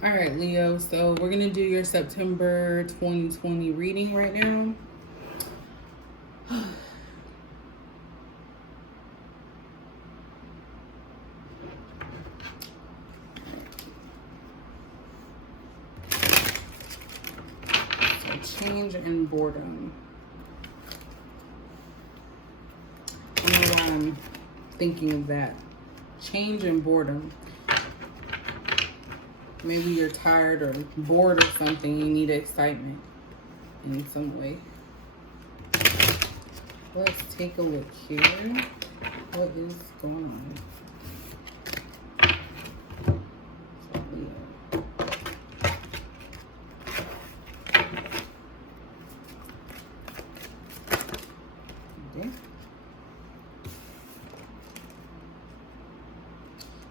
All right, Leo. So we're gonna do your September 2020 reading right now. So change and boredom. I don't know why I'm thinking of that. Change and boredom. Maybe you're tired or bored or something. You need excitement in some way. Let's take a look here. What is going on? Okay.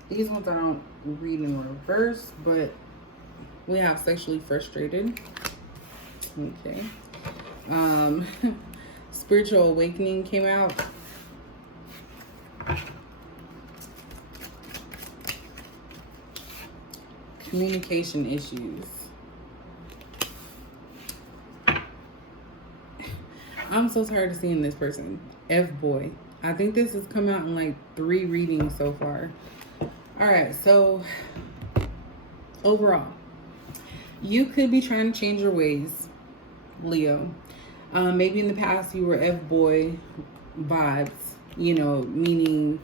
These ones I don't read in reverse, but we have sexually frustrated. Okay. Spiritual awakening came out. Communication issues. I'm so tired of seeing this person. F-boy. I think this has come out in like 3 readings so far. Alright, so overall, you could be trying to change your ways, Leo. Maybe in the past you were F-boy vibes, you know, meaning,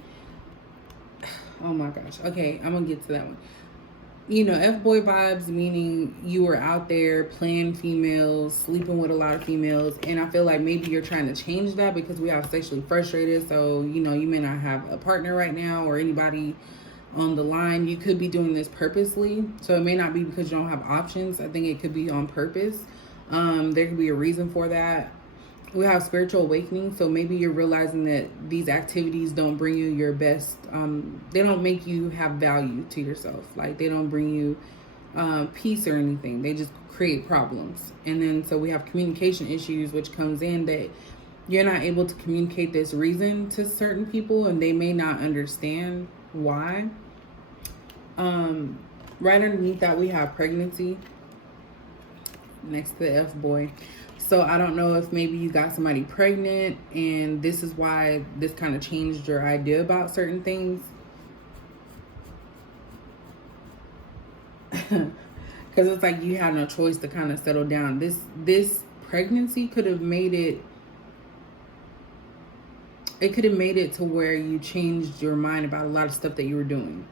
oh my gosh. Okay, I'm going to get to that one. You know, F-boy vibes, meaning you were out there playing females, sleeping with a lot of females. And I feel like maybe you're trying to change that because we have sexually frustrated. So, you know, you may not have a partner right now or anybody on the line. You could be doing this purposely. So it may not be because you don't have options. I think it could be on purpose. There could be a reason for that. We have spiritual awakening, so maybe you're realizing that these activities don't bring you your best. They don't make you have value to yourself. Like they don't bring you peace or anything. They just create problems. And then so we have communication issues, which comes in that you're not able to communicate this reason to certain people, and they may not understand why. Right underneath that, we have pregnancy next to the F-boy. So I don't know if maybe you got somebody pregnant and this is why this kind of changed your idea about certain things. Because it's like you had no choice to kind of settle down. This pregnancy could have made it. It could have made it to where you changed your mind about a lot of stuff that you were doing.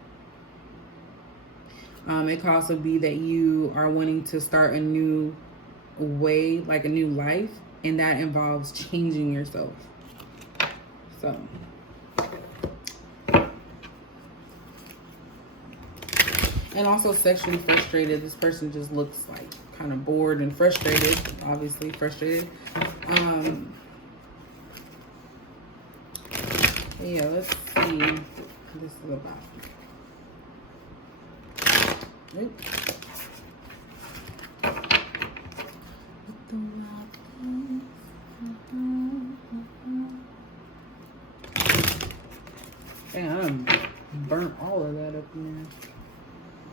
It could also be that you are wanting to start a new way, like a new life, and that involves changing yourself. So and also sexually frustrated. This person just looks like kind of bored and frustrated, obviously frustrated. Yeah, let's see what this is about. Oops. Damn, I burnt all of that up in there.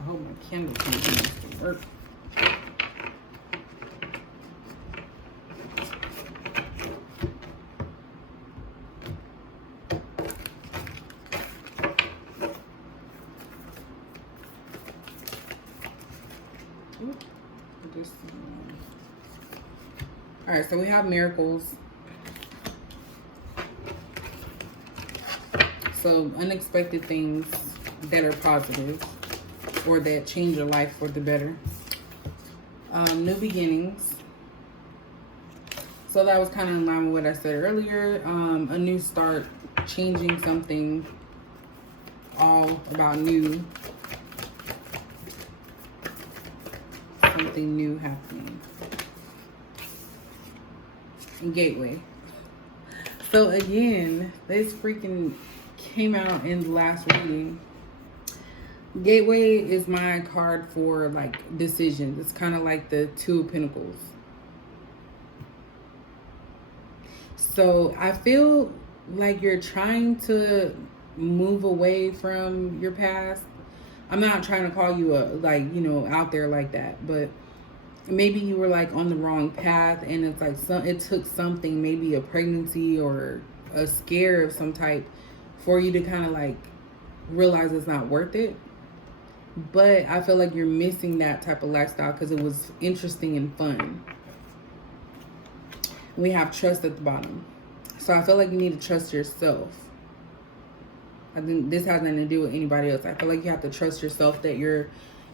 I hope my candle continues to work. All right, so we have miracles. So unexpected things that are positive or that change your life for the better. New beginnings. So that was kind of in line with what I said earlier. A new start, changing something, all about new. Something new happening. And gateway. So again, this freaking came out in the last reading. Gateway is my card for like decisions. It's kind of like the Two of Pentacles. So I feel like you're trying to move away from your past. I'm not trying to call you a, like, you know, out there like that, but maybe you were like on the wrong path, and it's like it took something, maybe a pregnancy or a scare of some type, for you to kind of like realize it's not worth it. But I feel like you're missing that type of lifestyle because it was interesting and fun. We have trust at the bottom. So I feel like you need to trust yourself. I think this has nothing to do with anybody else. I feel like you have to trust yourself that you're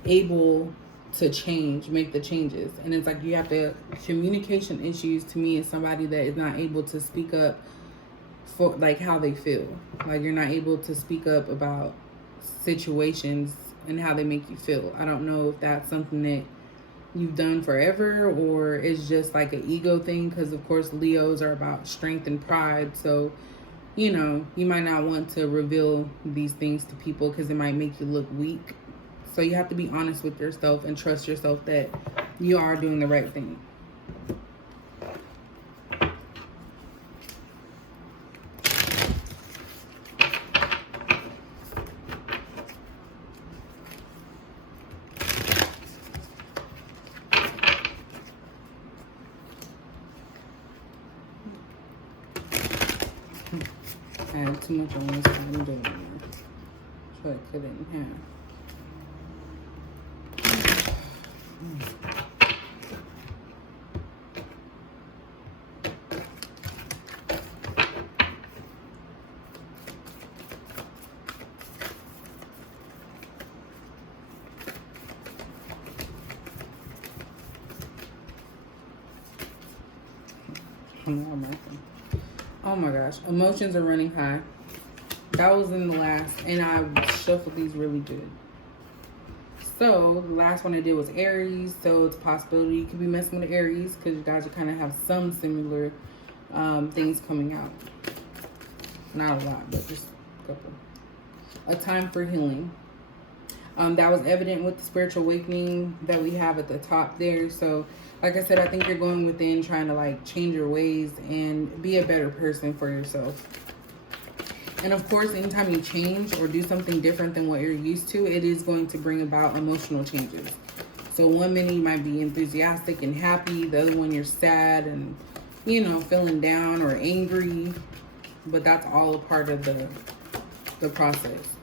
able to change, make the changes. And it's like you have to, communication issues to me is somebody that is not able to speak up for like how they feel. Like you're not able to speak up about situations and how they make you feel. I don't know if that's something that you've done forever or it's just like an ego thing, because of course Leos are about strength and pride. So, you know, you might not want to reveal these things to people because it might make you look weak. So you have to be honest with yourself and trust yourself that you are doing the right thing. I had too much on one side. I'm doing it now. Try to cut it in half. Oh my gosh, emotions are running high. That was in the last, and I shuffled these really good. So the last one I did was Aries. So it's a possibility you could be messing with Aries because you guys will kind of have some similar things coming out. Not a lot, but just a couple. A time for healing. That was evident with the spiritual awakening that we have at the top there. So like I said, I think you're going within, trying to like change your ways and be a better person for yourself. And of course, anytime you change or do something different than what you're used to, it is going to bring about emotional changes. So one minute you might be enthusiastic and happy, the other one you're sad and, you know, feeling down or angry. But that's all a part of the process,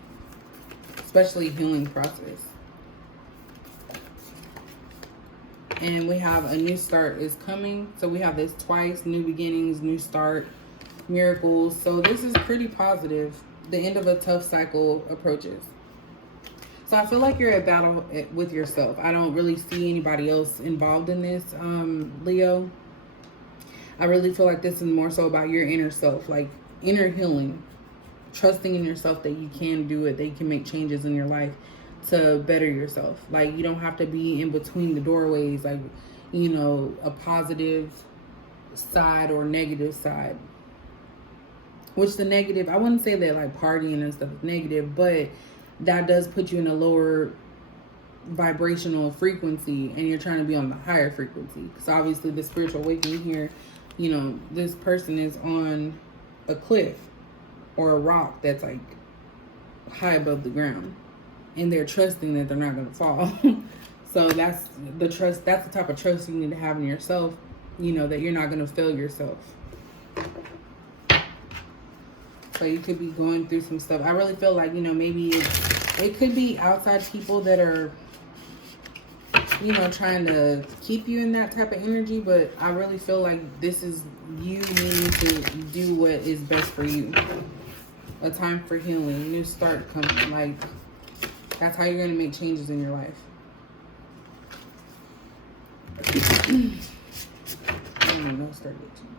especially healing process. And we have a new start is coming. So we have this twice: new beginnings, new start, miracles. So this is pretty positive. The end of a tough cycle approaches. So I feel like you're at battle with yourself. I don't really see anybody else involved in this, Leo. I really feel like this is more so about your inner self, like inner healing, trusting in yourself that you can do it, that you can make changes in your life to better yourself. Like you don't have to be in between the doorways, like, you know, a positive side or negative side. Which the negative, I wouldn't say that like partying and stuff is negative, but that does put you in a lower vibrational frequency and you're trying to be on the higher frequency. So obviously the spiritual awakening here, you know, this person is on a cliff or a rock that's like high above the ground. And they're trusting that they're not going to fall. So that's the trust. That's the type of trust you need to have in yourself. You know, that you're not going to fail yourself. So you could be going through some stuff. I really feel like, you know, maybe it could be outside people that are, you know, trying to keep you in that type of energy. But I really feel like this is you needing to do what is best for you. A time for healing, new start coming. Like, that's how you're going to make changes in your life. I don't know, start itching.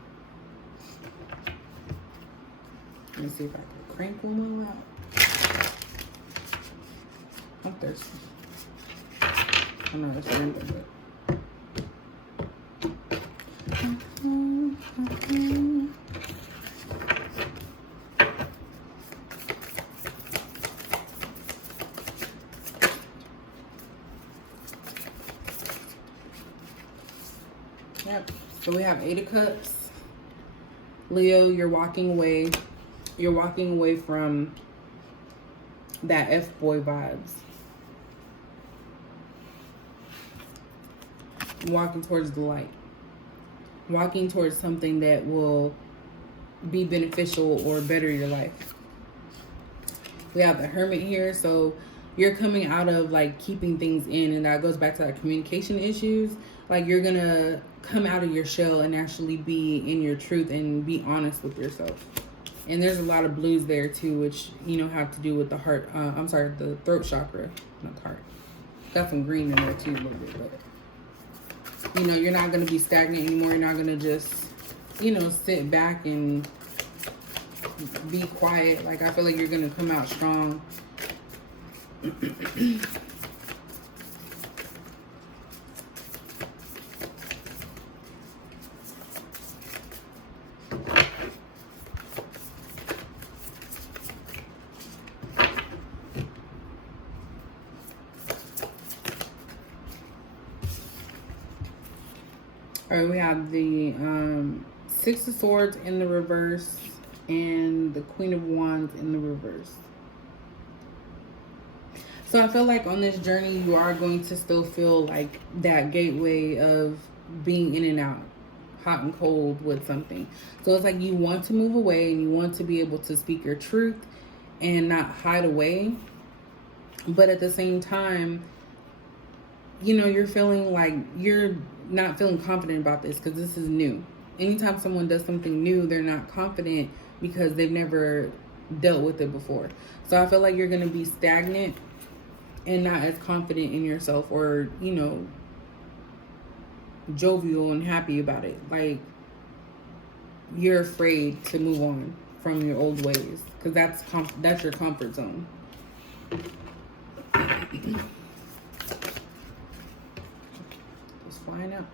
Let me see if I can crank one more out. I'm thirsty. I know it's random, but... Yep. So we have 8 of Cups. Leo, you're walking away. You're walking away from that F-boy vibes. walking towards the light, walking towards something that will be beneficial or better your life. We have the Hermit here, so you're coming out of like keeping things in, and that goes back to like communication issues. Like you're gonna come out of your shell and actually be in your truth and be honest with yourself. And there's a lot of blues there too, which, you know, have to do with the heart. The throat chakra, not the heart. Got some green in there too, a little bit. But, you know, you're not going to be stagnant anymore. You're not going to just, you know, sit back and be quiet. Like, I feel like you're going to come out strong. All right, we have the Six of Swords in the reverse and the Queen of Wands in the reverse. So I feel like on this journey, you are going to still feel like that gateway of being in and out, hot and cold with something. So it's like you want to move away and you want to be able to speak your truth and not hide away. But at the same time, you know, you're feeling like you're not feeling confident about this because this is new. Anytime someone does something new, they're not confident because they've never dealt with it before. So I feel like you're going to be stagnant and not as confident in yourself, or, you know, jovial and happy about it. Like you're afraid to move on from your old ways because that's your comfort zone. Just flying out.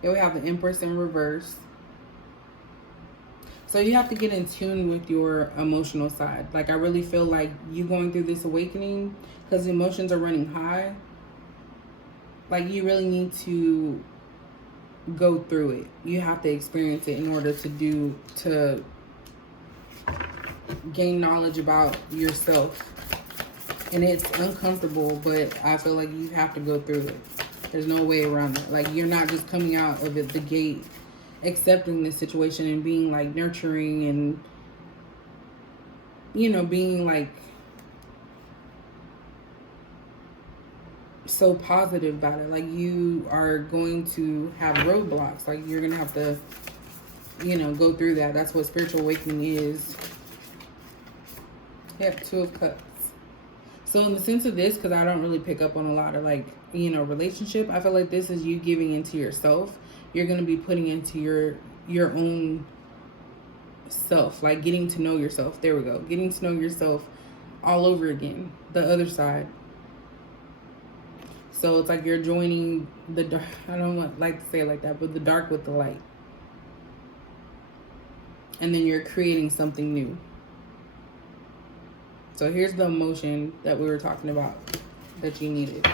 Here we have the Empress in reverse. So you have to get in tune with your emotional side. Like, I really feel like you going through this awakening because emotions are running high. Like, you really need to go through it. You have to experience it in order to gain knowledge about yourself. And it's uncomfortable, but I feel like you have to go through it. There's no way around it. Like, you're not just coming out of it, the gate, accepting this situation and being like nurturing and, you know, being like so positive about it. Like, you are going to have roadblocks. Like, you're gonna have to, you know, go through that. That's what spiritual awakening is. Yep, Two of Cups. So in the sense of this, because I don't really pick up on a lot of, like, you know, relationship, I feel like this is you giving into yourself. You're going to be putting into your own self, like getting to know yourself. There we go. Getting to know yourself all over again. The other side. So it's like you're joining the dark. I don't like to say it like that, but the dark with the light. And then you're creating something new. So here's the emotion that we were talking about that you needed.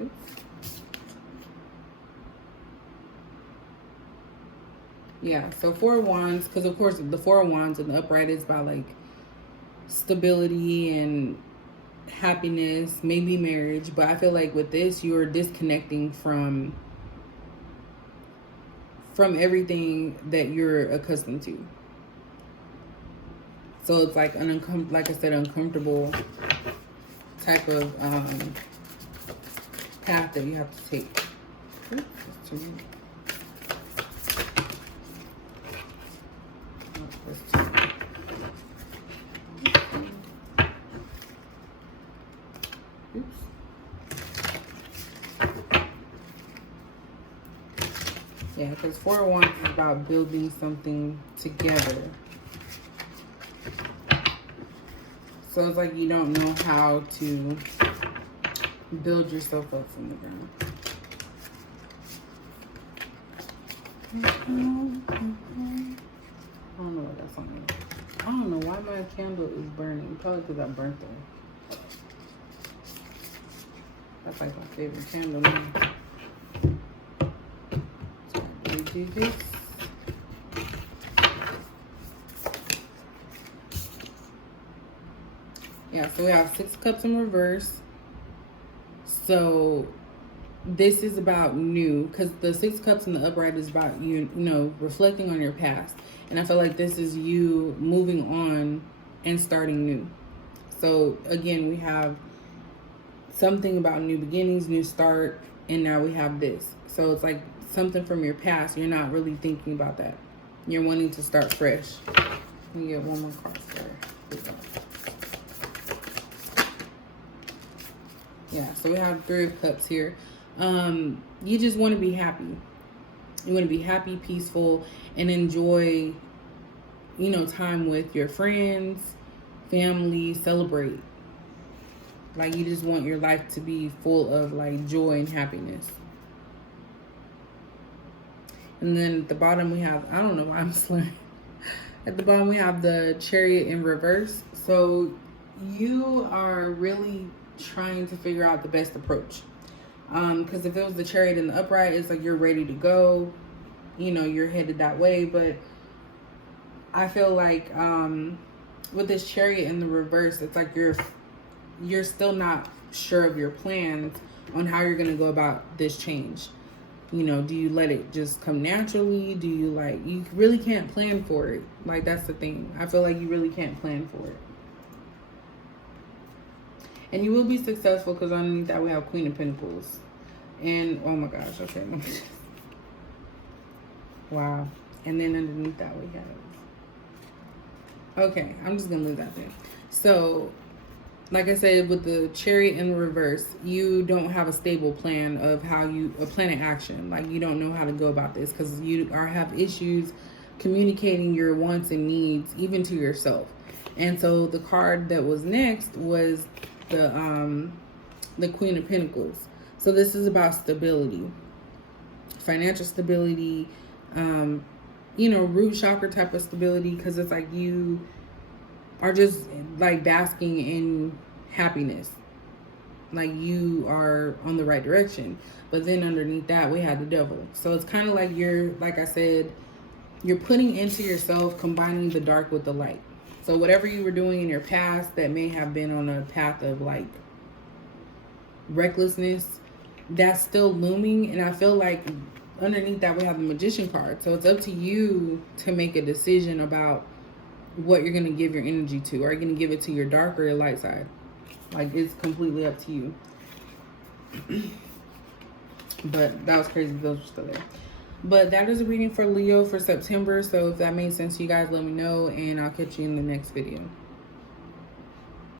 Oops. Yeah, so Four of Wands, because of course the Four of Wands in the upright is about like stability and happiness, maybe marriage. But I feel like with this, you're disconnecting from everything that you're accustomed to. So it's like like I said, uncomfortable type of path that you have to take. Oops, that's too many. Yeah, because Four of Wands is about building something together. So it's like you don't know how to build yourself up from the ground. I don't know what that's on. I don't know why my candle is burning. Probably because I burnt it. That's like my favorite candle now. So I do this. Yeah, so we have 6 of Cups in reverse. So this is about new, because the 6 of Cups in the upright is about you know, reflecting on your past. And I feel like this is you moving on and starting new. So again, we have something about new beginnings, new start, and now we have this. So it's like something from your past. You're not really thinking about that. You're wanting to start fresh. Let me get one more card there. Yeah, so we have 3 of Cups here. You just want to be happy. You want to be happy, peaceful, and enjoy, you know, time with your friends, family, celebrate. Like, you just want your life to be full of, like, joy and happiness. And then at the bottom we have, I don't know why I'm slurring. At the bottom we have the Chariot in reverse. So you are really trying to figure out the best approach. Because if it was the Chariot in the upright, it's like you're ready to go. You know, you're headed that way. But I feel like with this Chariot in the reverse, it's like you're still not sure of your plans on how you're going to go about this change. You know, do you let it just come naturally? Do you, like, you really can't plan for it. Like, that's the thing. I feel like you really can't plan for it. And you will be successful, because underneath that we have Queen of Pentacles. And, oh my gosh, okay. Wow. And then underneath that we have, okay, I'm just going to leave that there. So, like I said, with the Chariot in reverse, you don't have a stable plan of a plan of action. Like, you don't know how to go about this, because you have issues communicating your wants and needs, even to yourself. And so the card that was next was the Queen of Pentacles. So this is about stability, financial stability, you know, root chakra type of stability, because it's like you are just like basking in happiness, like you are on the right direction. But then underneath that we have the Devil. So it's kind of like you're, like I said, you're putting into yourself, combining the dark with the light. So whatever you were doing in your past that may have been on a path of like recklessness, that's still looming. And I feel like underneath that we have the Magician card. So it's up to you to make a decision about what you're going to give your energy to. Are you going to give it to your dark or your light side? Like, it's completely up to you. But that was crazy. Those are still there. But that is a reading for Leo for September. So if that made sense to you guys, let me know, and I'll catch you in the next video.